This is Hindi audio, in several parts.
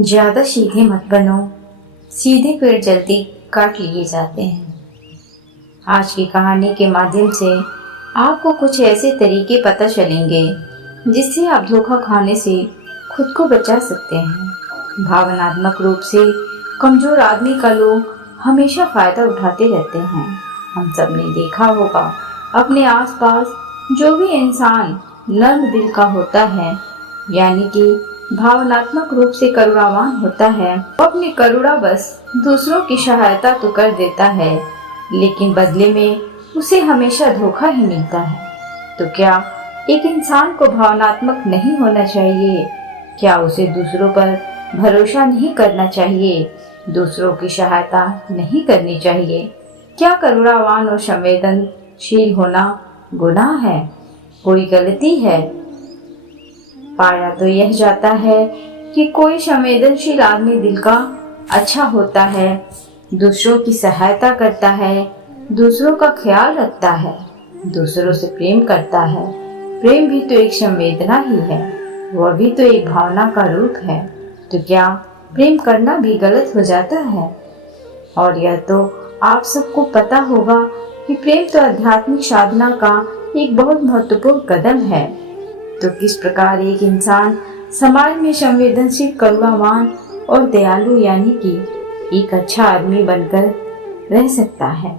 ज्यादा सीधे मत बनो, सीधे पेड़ जल्दी काट लिए जाते हैं। आज की कहानी के माध्यम से आपको कुछ ऐसे तरीके पता चलेंगे जिससे आप धोखा खाने से खुद को बचा सकते हैं। भावनात्मक रूप से कमजोर आदमी का लोग हमेशा फायदा उठाते रहते हैं। हम सब ने देखा होगा, अपने आसपास जो भी इंसान नर्म दिल का होता है, यानी कि भावनात्मक रूप से करुणावान होता है, वो अपनी करुणा बस दूसरों की सहायता तो कर देता है, लेकिन बदले में उसे हमेशा धोखा ही मिलता है। तो क्या एक इंसान को भावनात्मक नहीं होना चाहिए? क्या उसे दूसरों पर भरोसा नहीं करना चाहिए? दूसरों की सहायता नहीं करनी चाहिए? क्या करुणावान और संवेदनशील होना गुनाह है? कोई गलती है? पाया तो यह जाता है कि कोई संवेदनशील आदमी दिल का अच्छा होता है, दूसरों की सहायता करता है, दूसरों का ख्याल रखता है, दूसरों से प्रेम करता है। प्रेम भी तो एक संवेदना ही है, वह भी तो एक भावना का रूप है। तो क्या प्रेम करना भी गलत हो जाता है? और यह तो आप सबको पता होगा कि प्रेम तो आध्यात्मिक साधना का एक बहुत महत्वपूर्ण कदम है। तो किस प्रकार एक इंसान समाज में संवेदनशील, करुणावान और दयालु यानी कि एक अच्छा आदमी बनकर रह सकता है,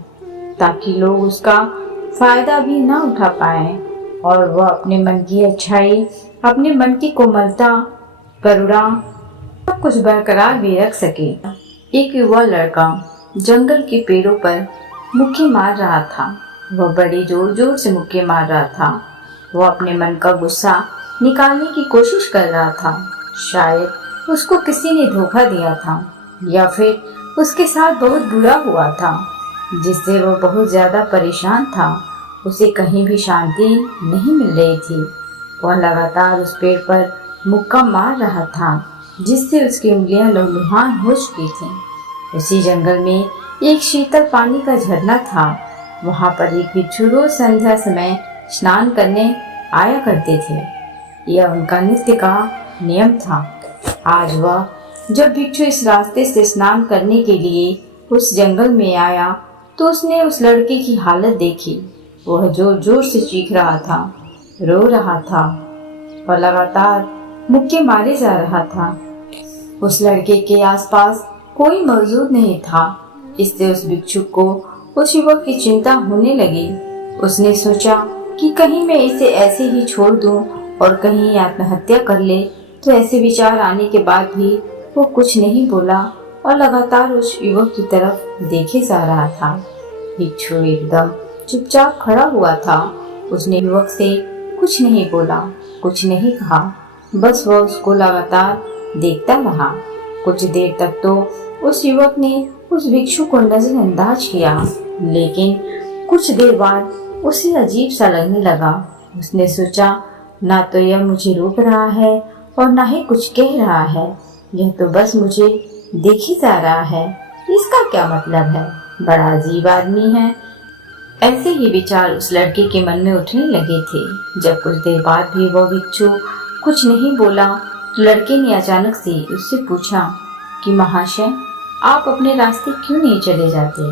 ताकि लोग उसका फायदा भी ना उठा पाए और वह अपने मन की अच्छाई, अपने मन की कोमलता, करुणा सब कुछ बरकरार भी रख सके। एक युवा लड़का जंगल के पेड़ों पर मुक्के मार रहा था। वह बड़ी जोर जोर से मुक्के मार रहा था। वह अपने मन का गुस्सा निकालने की कोशिश कर रहा था। शायद उसको किसी ने धोखा दिया था या फिर उसके साथ बहुत बुरा हुआ था, जिससे वह बहुत ज्यादा परेशान था। उसे कहीं भी शांति नहीं मिल रही थी। वह लगातार उस पेड़ पर मुक्का मार रहा था, जिससे उसकी उंगलियां लहूलुहान हो चुकी थीं। उसी जंगल में एक शीतल पानी का झरना था। वहां पर एक बिच्छू रोज संध्या समय स्नान करने आया करते थे। यह उनका नित्य का नियम था। आज वह जब बिच्छू इस रास्ते से स्नान करने के लिए उस जंगल में आया, तो उसने उस लड़के की हालत देखी। वह जोर जोर से चीख रहा था, रो रहा था और लगातार मुक्के मारे जा रहा था। उस लड़के के आसपास कोई मौजूद नहीं था। इससे उस भिक्षुक को उस युवक की चिंता होने लगी। उसने सोचा कि कहीं मैं इसे ऐसे ही छोड़ दूं और कहीं आत्महत्या कर ले। तो ऐसे विचार आने के बाद भी वो कुछ नहीं बोला और लगातार उस युवक की तरफ देखे जा रहा था। भिक्षु एकदम चुपचाप खड़ा हुआ था। उसने युवक से कुछ नहीं बोला, कुछ नहीं कहा, बस वह उसको लगातार देखता रहा। कुछ देर तक तो उस युवक ने उस भिक्षु को नजरअंदाज किया, लेकिन कुछ देर बाद उसे अजीब सा लगने लगा। उसने सोचा, ना तो यह मुझे रोक रहा है और ना ही कुछ कह रहा है, यह तो बस मुझे देखे जा रहा है। इसका क्या मतलब है? बड़ा अजीब आदमी है। ऐसे ही विचार उस लड़के के मन में उठने लगे थे। जब कुछ देर बाद भी वह भिक्षु कुछ नहीं बोला, तो लड़के ने अचानक से उससे पूछा कि महाशय, आप अपने रास्ते क्यों नहीं चले जाते?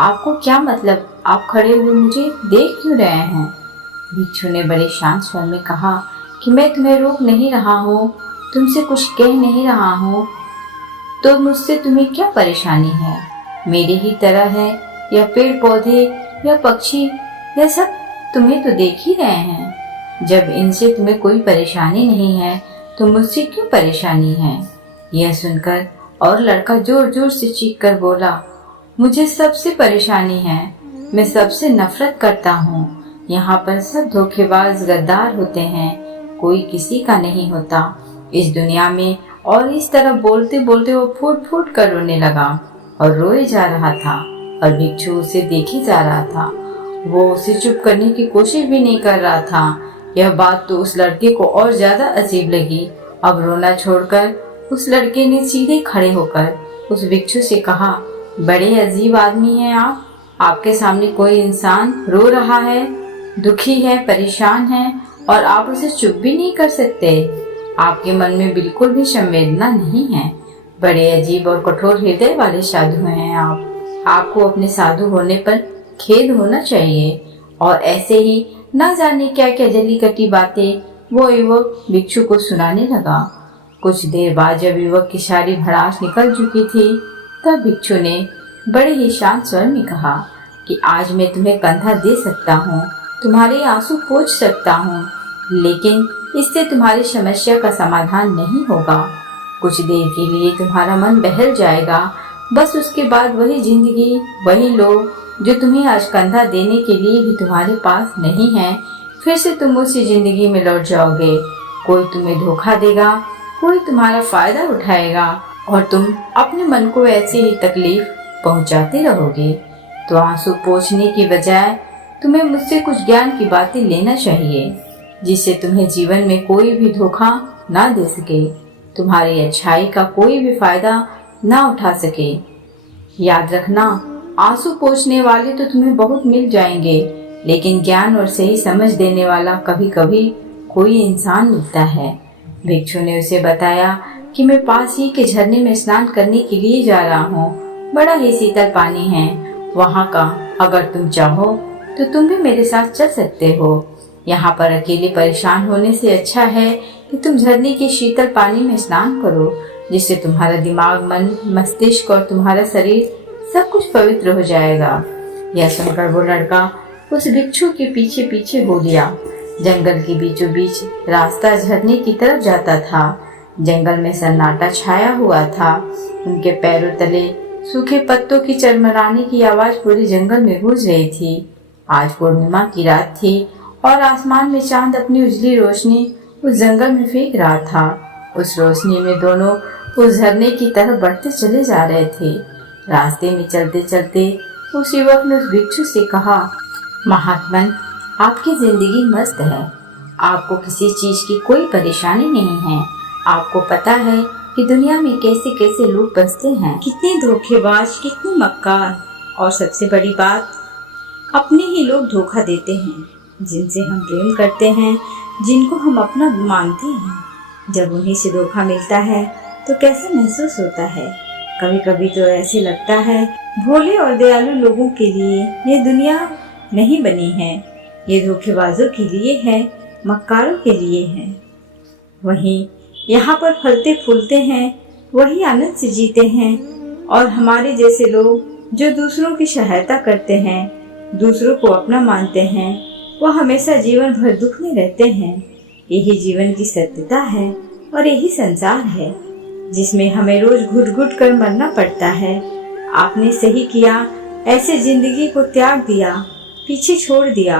आपको क्या मतलब? आप खड़े हुए मुझे देख क्यों रहे हैं? भिक्षु ने बड़े शांत स्वर में कहा कि मैं तुम्हें रोक नहीं रहा हूँ, तुमसे कुछ कह नहीं रहा हूँ, तो मुझसे तुम्हें क्या परेशानी है? मेरे ही तरह है, या पेड़ पौधे या पक्षी, यह सब तुम्हें तो देख ही रहे हैं। जब इनसे तुम्हें कोई परेशानी नहीं है, तो मुझसे क्यों परेशानी है? यह सुनकर और लड़का जोर जोर से चीख कर बोला, मुझे सबसे परेशानी है, मैं सबसे नफरत करता हूँ। यहाँ पर सब धोखेबाज गद्दार होते हैं, कोई किसी का नहीं होता इस दुनिया में। और इस तरह बोलते बोलते वो फूट फूट कर रोने लगा और रोए जा रहा था और भिक्षु उसे देखे जा रहा था। वो उसे चुप करने की कोशिश भी नहीं कर रहा था। यह बात तो उस लड़के को और ज्यादा अजीब लगी। अब रोना छोड़कर उस लड़के ने सीधे खड़े होकर उस भिक्षु से कहा, बड़े अजीब आदमी हैं आप। आपके सामने कोई इंसान रो रहा है, दुखी है, परेशान है और आप उसे चुप भी नहीं कर सकते। आपके मन में बिल्कुल भी संवेदना नहीं है। बड़े अजीब और कठोर हृदय वाले साधु हैं आप। आपको अपने साधु होने पर खेद होना चाहिए। और ऐसे ही न जाने क्या क्या जली कटी बातें वो युवक भिक्षु को सुनाने लगा। कुछ देर बाद जब युवक की सारी भड़ास निकल चुकी थी, तब भिक्षु ने बड़े ही शांत स्वर में कहा कि आज मैं तुम्हें कंधा दे सकता हूँ, तुम्हारे आंसू पोंछ सकता हूँ, लेकिन इससे तुम्हारी समस्या का समाधान नहीं होगा। कुछ देर के लिए तुम्हारा मन बहल जाएगा, बस उसके बाद वही जिंदगी, वही लोग जो तुम्हें आज कंधा देने के लिए भी तुम्हारे पास नहीं है, फिर से तुम उसी जिंदगी में लौट जाओगे। कोई तुम्हें धोखा देगा, कोई तुम्हारा फायदा उठाएगा और तुम अपने मन को ऐसे ही तकलीफ पहुंचाते रहोगे। तो आंसू पोंछने की बजाय तुम्हें मुझसे कुछ ज्ञान की बातें लेना चाहिए, जिससे तुम्हें जीवन में कोई भी धोखा ना दे सके, तुम्हारी अच्छाई का कोई भी फायदा ना उठा सके। याद रखना, आंसू पोंछने वाले तो तुम्हें बहुत मिल जाएंगे, लेकिन ज्ञान और सही समझ देने वाला कभी कभी कोई इंसान मिलता है। भिक्षु ने उसे बताया कि मैं पास ही के झरने में स्नान करने के लिए जा रहा हूँ। बड़ा ही शीतल पानी है वहाँ का, अगर तुम चाहो तो तुम भी मेरे साथ चल सकते हो। यहाँ पर अकेले परेशान होने से अच्छा है कि तुम झरने के शीतल पानी में स्नान करो, जिससे तुम्हारा दिमाग, मन, मस्तिष्क और तुम्हारा शरीर सब कुछ पवित्र हो जाएगा। यह सुनकर वो लड़का उस भिक्षु के पीछे पीछे हो लिया। जंगल के बीचों बीच रास्ता झरने की तरफ जाता था। जंगल में सन्नाटा छाया हुआ था। उनके पैरों तले सूखे पत्तों की चरमराने की आवाज पूरे जंगल में गूंज रही थी। आज पूर्णिमा की रात थी और आसमान में चांद अपनी उजली रोशनी उस जंगल में फेंक रहा था। उस रोशनी में दोनों उस झरने की तरफ बढ़ते चले जा रहे थे। रास्ते में चलते चलते उस युवक ने उस भिक्षु से कहा, महात्मन, आपकी जिंदगी मस्त है, आपको किसी चीज की कोई परेशानी नहीं है। आपको पता है कि दुनिया में कैसे कैसे लोग बसते हैं, कितने धोखेबाज, कितने मक्कार, और सबसे बड़ी बात, अपने ही लोग धोखा देते हैं, जिनसे हम प्रेम करते हैं, जिनको हम अपना मानते हैं। जब उन्हीं से धोखा मिलता है तो कैसा महसूस होता है। कभी कभी तो ऐसे लगता है भोले और दयालु लोगों के लिए ये दुनिया नहीं बनी है, ये धोखेबाजों के लिए है, मक्कारों के लिए है। वहीं यहाँ पर फलते फूलते हैं, वही आनंद से जीते हैं, और हमारे जैसे लोग जो दूसरों की सहायता करते हैं, दूसरों को अपना मानते हैं, वो हमेशा जीवन भर दुख में रहते हैं। यही जीवन की सत्यता है और यही संसार है, जिसमें हमें रोज घुट घुट कर मरना पड़ता है। आपने सही किया, ऐसे जिंदगी को त्याग दिया, पीछे छोड़ दिया।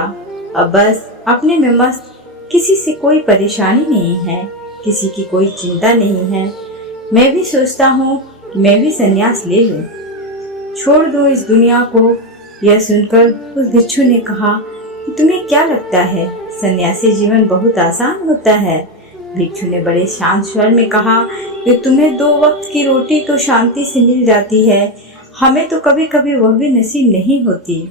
अब बस अपने में मस्त, किसी से कोई परेशानी नहीं है, किसी की कोई चिंता नहीं है। मैं भी सोचता हूँ मैं भी संन्यास ले लूं, छोड़ दूं इस दुनिया को। यह सुनकर उस भिक्षु ने कहा, तुम्हें क्या लगता है सन्यासी जीवन बहुत आसान होता है? भिक्षु ने बड़े शांत स्वर में कहा कि तुम्हें 2 वक्त की रोटी तो शांति से मिल जाती है, हमें तो कभी कभी वह भी नसीब नहीं होती।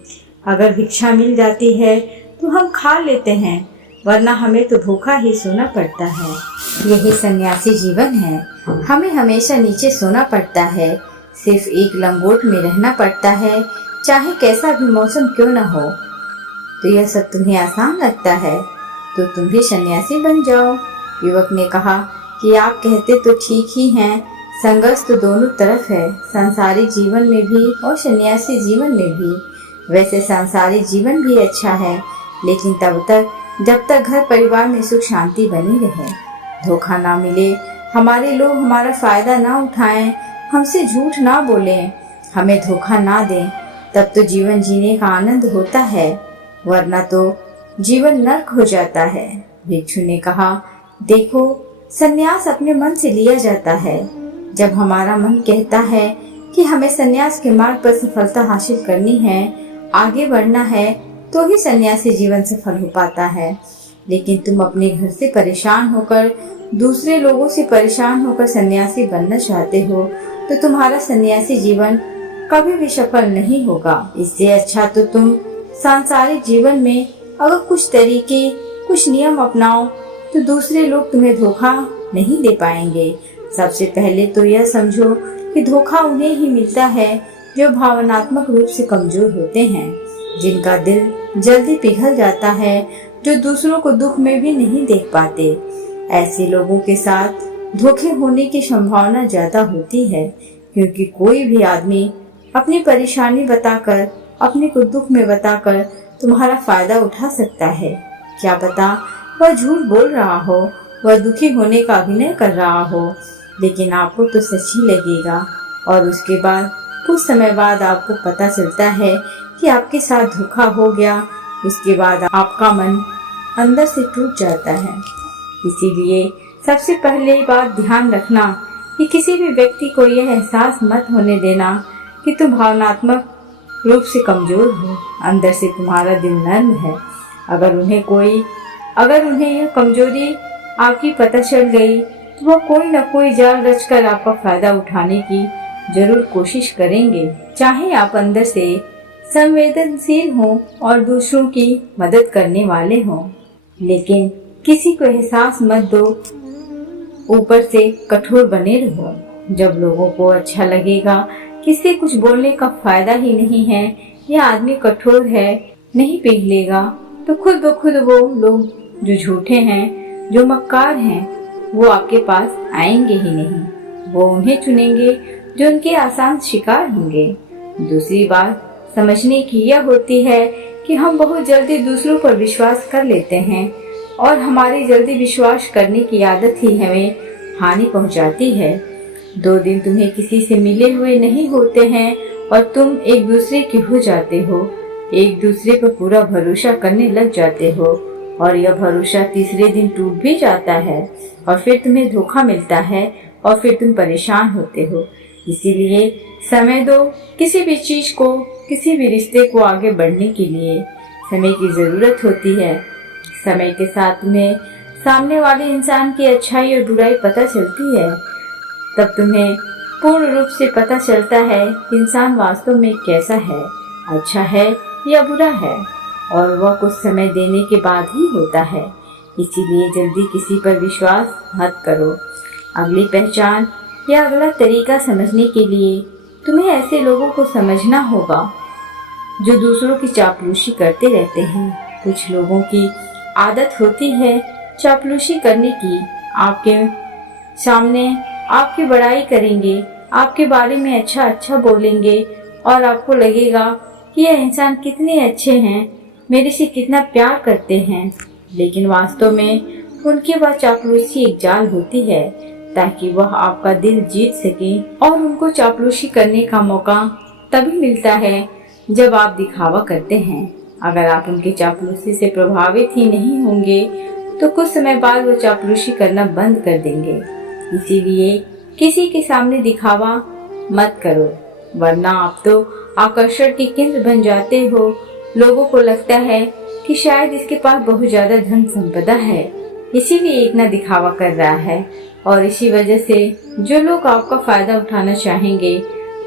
अगर भिक्षा मिल जाती है तो हम खा लेते हैं, वरना हमें तो भूखा ही सोना पड़ता है। यही सन्यासी जीवन है, हमें हमेशा नीचे सोना पड़ता है, सिर्फ एक लंगोट में रहना पड़ता है, चाहे कैसा भी मौसम क्यों न हो। तो यह सब तुम्हें आसान लगता है तो तुम भी सन्यासी बन जाओ। युवक ने कहा कि आप कहते तो ठीक ही हैं, संघर्ष तो दोनों तरफ है, सांसारिक जीवन में भी और सन्यासी जीवन में भी। वैसे सांसारिक जीवन भी अच्छा है, लेकिन तब तक जब तक घर परिवार में सुख शांति बनी रहे, धोखा ना मिले, हमारे लोग हमारा फायदा ना उठाएं, हमसे झूठ ना बोलें, हमें धोखा ना दें, तब तो जीवन जीने का आनंद होता है, वरना तो जीवन नर्क हो जाता है। भिक्षु ने कहा, देखो, सन्यास अपने मन से लिया जाता है। जब हमारा मन कहता है कि हमें सन्यास के मार्ग पर सफलता हासिल करनी है, आगे बढ़ना है, तो ही सन्यासी जीवन सफल हो पाता है। लेकिन तुम अपने घर से परेशान होकर, दूसरे लोगों से परेशान होकर सन्यासी बनना चाहते हो, तो तुम्हारा सन्यासी जीवन कभी भी सफल नहीं होगा। इससे अच्छा तो तुम सांसारिक जीवन में अगर कुछ तरीके, कुछ नियम अपनाओ, तो दूसरे लोग तुम्हें धोखा नहीं दे पाएंगे। सबसे पहले तो यह समझो कि धोखा उन्हें ही मिलता है जो भावनात्मक रूप से कमजोर होते हैं, जिनका दिल जल्दी पिघल जाता है, जो दूसरों को दुख में भी नहीं देख पाते। ऐसे लोगों के साथ धोखे होने की संभावना ज्यादा होती है, क्योंकि कोई भी आदमी अपनी परेशानी बताकर, अपने को दुख में बताकर तुम्हारा फायदा उठा सकता है। क्या पता वह झूठ बोल रहा हो, वह दुखी होने का अभिनय कर रहा हो, लेकिन आपको तो सच ही लगेगा और उसके बाद कुछ समय बाद आपको पता चलता है कि आपके साथ धोखा हो गया। उसके बाद आपका मन अंदर से टूट जाता है। इसीलिए सबसे पहले बात ध्यान रखना कि किसी भी व्यक्ति को यह एहसास मत होने देना कि तुम भावनात्मक रूप से कमजोर हो, अंदर से तुम्हारा दिल नर्म है। अगर उन्हें यह कमजोरी आपकी पता चल गई तो वह कोई न कोई जाल रचकर आपका फायदा उठाने की जरूर कोशिश करेंगे, चाहे आप अंदर से संवेदनशील हों और दूसरों की मदद करने वाले हों। लेकिन किसी को एहसास मत दो, ऊपर से कठोर बने रहो। जब लोगों को अच्छा लगेगा किसी कुछ बोलने का फायदा ही नहीं है, यह आदमी कठोर है, नहीं पिघलेगा, तो खुद ब खुद वो लोग जो झूठे हैं, जो मक्कार हैं, वो आपके पास आएंगे ही नहीं। वो उन्हें चुनेंगे जो उनके आसान शिकार होंगे। दूसरी बात समझने की यह होती है कि हम बहुत जल्दी दूसरों पर विश्वास कर लेते हैं और हमारी जल्दी विश्वास करने की आदत ही हमें हानि पहुंचाती है। 2 दिन तुम्हें किसी से मिले हुए नहीं होते हैं और तुम एक दूसरे के हो जाते हो, एक दूसरे पर पूरा भरोसा करने लग जाते हो और यह भरोसा तीसरे दिन टूट भी जाता है और फिर तुम्हें धोखा मिलता है और फिर तुम परेशान होते हो। इसीलिए समय दो किसी भी चीज को, किसी भी रिश्ते को आगे बढ़ने के लिए समय की जरूरत होती है। समय के साथ तुम्हें सामने वाले इंसान की अच्छाई और बुराई पता चलती है। तब तुम्हें पूर्ण रूप से पता चलता है कि इंसान वास्तव में कैसा है, अच्छा है या बुरा है, और वह कुछ समय देने के बाद ही होता है। इसीलिए जल्दी किसी पर विश्वास मत करो। अगली पहचान या अगला तरीका समझने के लिए तुम्हें ऐसे लोगों को समझना होगा जो दूसरों की चापलूसी करते रहते हैं। कुछ लोगों की आदत होती है चापलूसी करने की। आपके सामने आपकी बड़ाई करेंगे, आपके बारे में अच्छा अच्छा बोलेंगे और आपको लगेगा कि यह इंसान कितने अच्छे हैं, मेरे से कितना प्यार करते हैं। लेकिन वास्तव में उनकी वह चापलूसी एक जाल होती है ताकि वह आपका दिल जीत सके, और उनको चापलूसी करने का मौका तभी मिलता है जब आप दिखावा करते हैं। अगर आप उनकी चापलूसी से प्रभावित ही नहीं होंगे तो कुछ समय बाद वो चापलूसी करना बंद कर देंगे। इसीलिए किसी के सामने दिखावा मत करो, वरना आप तो आकर्षण के केंद्र बन जाते हो। लोगों को लगता है कि शायद इसके पास बहुत ज्यादा धन संपदा है, इसीलिए इतना दिखावा कर रहा है, और इसी वजह से जो लोग आपका फायदा उठाना चाहेंगे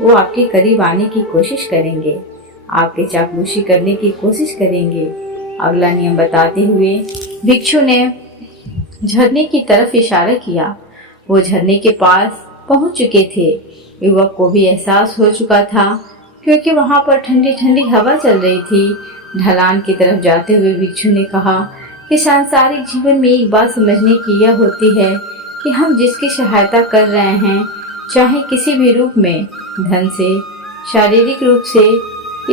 वो आपके करीब आने की कोशिश करेंगे, आपके चापलूसी करने की कोशिश करेंगे। अगला नियम बताते हुए भिक्षु ने झरने की तरफ इशारा किया। वो झरने के पास पहुंच चुके थे। युवक को भी एहसास हो चुका था क्योंकि वहां पर ठंडी ठंडी हवा चल रही थी। ढलान की तरफ जाते हुए भिक्षु ने कहा कि सांसारिक जीवन में एक बात समझने की यह होती है कि हम जिसकी सहायता कर रहे हैं, चाहे किसी भी रूप में, धन से, शारीरिक रूप से,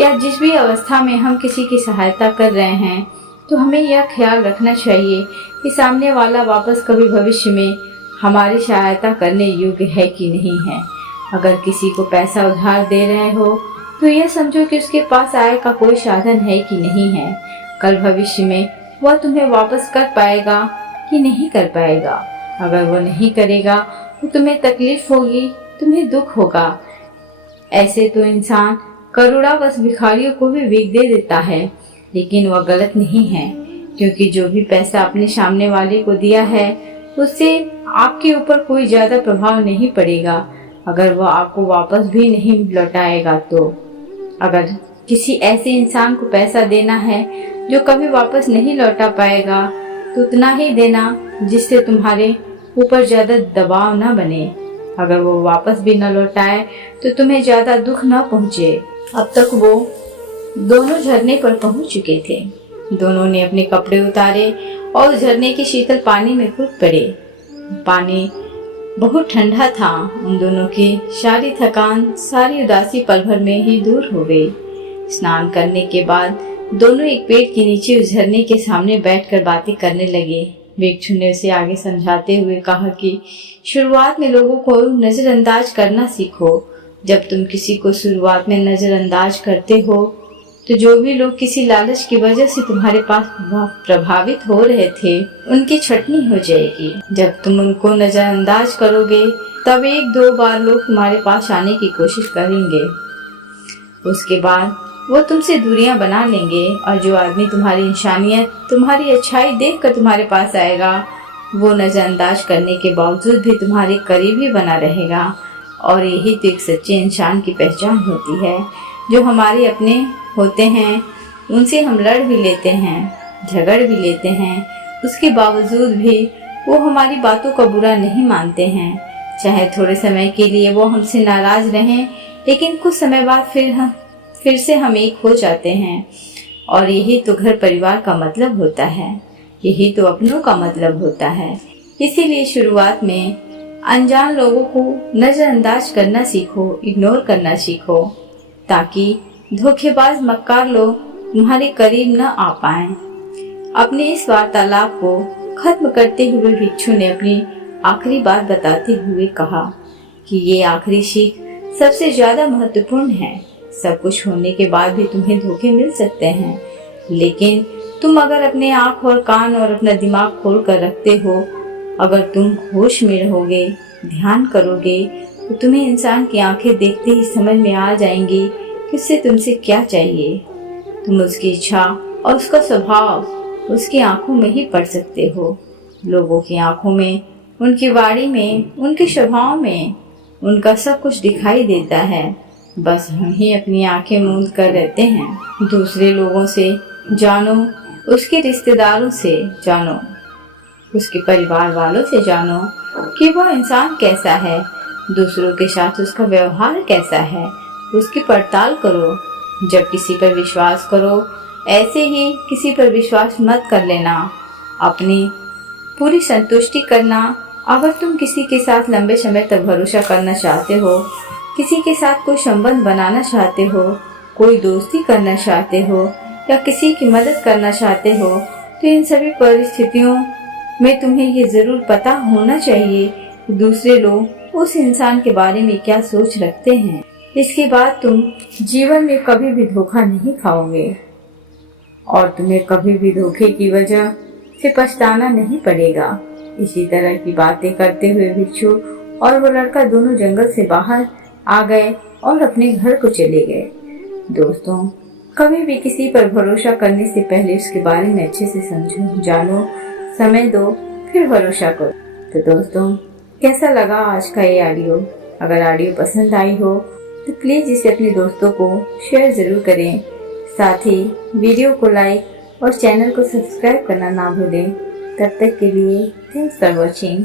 या जिस भी अवस्था में हम किसी की सहायता कर रहे हैं, तो हमें यह ख्याल रखना चाहिए कि सामने वाला वापस कभी भविष्य में हमारी सहायता करने योग्य है कि नहीं है। अगर किसी को पैसा उधार दे रहे हो तो यह समझो कि उसके पास आय का कोई साधन है कि नहीं है। कल भविष्य में वह तुम्हें वापस कर पाएगा कि नहीं कर पाएगा। अगर वो नहीं करेगा तो तुम्हें तकलीफ होगी, तुम्हें दुख होगा। ऐसे तो इंसान करोड़ावश भिखारियों को भी भीख दे देता है, लेकिन वह गलत नहीं है, क्योंकि जो भी पैसा अपने सामने वाले को दिया है उससे आपके ऊपर कोई ज्यादा प्रभाव नहीं पड़ेगा अगर वह आपको वापस भी नहीं लौटाएगा। तो अगर किसी ऐसे इंसान को पैसा देना है जो कभी वापस नहीं लौटा पाएगा तो उतना ही देना जिससे तुम्हारे ऊपर ज्यादा दबाव न बने। अगर वो वापस भी न लौट आए तो तुम्हें ज्यादा दुख न पहुँचे। अब तक वो दोनों झरने पर पहुँच चुके थे। दोनों ने अपने कपड़े उतारे और झरने के शीतल पानी में कूद पड़े। पानी बहुत ठंडा था। उन दोनों की सारी थकान, सारी उदासी पल भर में ही दूर हो गई। स्नान करने के बाद दोनों एक पेड़ के नीचे उस झरने के सामने बैठकर बातें करने लगे। भिक्षु ने उसे आगे समझाते हुए कहा कि शुरुआत में लोगों को नजरअंदाज करना सीखो। जब तुम किसी को शुरुआत में नजरअंदाज करते हो तो जो भी लोग किसी लालच की वजह से तुम्हारे पास प्रभावित हो रहे थे, उनकी छटनी हो जाएगी। जब तुम उनको नजरअंदाज करोगे तब 1-2 बार लोग तुम्हारे पास आने की कोशिश करेंगे। उसके बाद वो तुमसे दूरियां बना लेंगे और जो आदमी तुम्हारी इंसानियत, तुम्हारी अच्छाई देखकर तुम्हारे पास आएगा, वो नजरअंदाज करने के बावजूद भी तुम्हारे करीब ही बना रहेगा। और यही तो एक सच्चे इंसान की पहचान होती है। जो हमारे अपने होते हैं उनसे हम लड़ भी लेते हैं, झगड़ भी लेते हैं, उसके बावजूद भी वो हमारी बातों का बुरा नहीं मानते हैं। चाहे थोड़े समय के लिए वो हमसे नाराज रहें, लेकिन कुछ समय बाद फिर से हम एक हो जाते हैं। और यही तो घर परिवार का मतलब होता है, यही तो अपनों का मतलब होता है। इसीलिए शुरुआत में अनजान लोगों को नजरअंदाज करना सीखो, इग्नोर करना सीखो, ताकि धोखेबाज मक्कार लोग तुम्हारे करीब न आ पाएं। अपने इस वार्तालाप को खत्म करते हुए भिक्षु ने अपनी आखिरी बात बताते हुए कहा कि ये आखिरी सीख सबसे ज्यादा महत्वपूर्ण है। सब कुछ होने के बाद भी तुम्हें धोखे मिल सकते हैं, लेकिन तुम अगर अपने आँख और कान और अपना दिमाग खोल कर रखते हो, अगर तुम होश में रहोगे, ध्यान करोगे, तो तुम्हें इंसान की आंखें देखते ही समझ में आ जाएंगी कि उससे तुमसे क्या चाहिए। तुम उसकी इच्छा और उसका स्वभाव उसकी आंखों में ही पढ़ सकते हो। लोगों की आंखों में, उनकी वाणी में, उनके स्वभाव में उनका सब कुछ दिखाई देता है। बस हम ही अपनी आंखें मूंद कर रहते हैं। दूसरे लोगों से जानो, उसके रिश्तेदारों से जानो, उसके परिवार वालों से जानो कि वो इंसान कैसा है, दूसरों के साथ उसका व्यवहार कैसा है, उसकी पड़ताल करो। जब किसी पर विश्वास करो, ऐसे ही किसी पर विश्वास मत कर लेना। अपनी पूरी संतुष्टि करना। अगर तुम किसी के साथ लंबे समय तक भरोसा करना चाहते हो, किसी के साथ कोई संबंध बनाना चाहते हो, कोई दोस्ती करना चाहते हो या किसी की मदद करना चाहते हो, तो इन सभी परिस्थितियों में तुम्हें ये जरूर पता होना चाहिए कि दूसरे लोग उस इंसान के बारे में क्या सोच रखते हैं। इसके बाद तुम जीवन में कभी भी धोखा नहीं खाओगे और तुम्हें कभी भी धोखे की वजह से पछताना नहीं पड़ेगा। इसी तरह की बातें करते हुए भिक्षु और वो लड़का दोनों जंगल से बाहर आ गए और अपने घर को चले गए। दोस्तों, कभी भी किसी पर भरोसा करने से पहले उसके बारे में अच्छे से समझो, जानो, समय दो, फिर भरोसा करो। तो दोस्तों, कैसा लगा आज का ये ऑडियो? अगर ऑडियो पसंद आई हो तो प्लीज इसे अपने दोस्तों को शेयर जरूर करें। साथ ही वीडियो को लाइक और चैनल को सब्सक्राइब करना ना भूलें। तब तक के लिए थैंक्स फॉर वॉचिंग।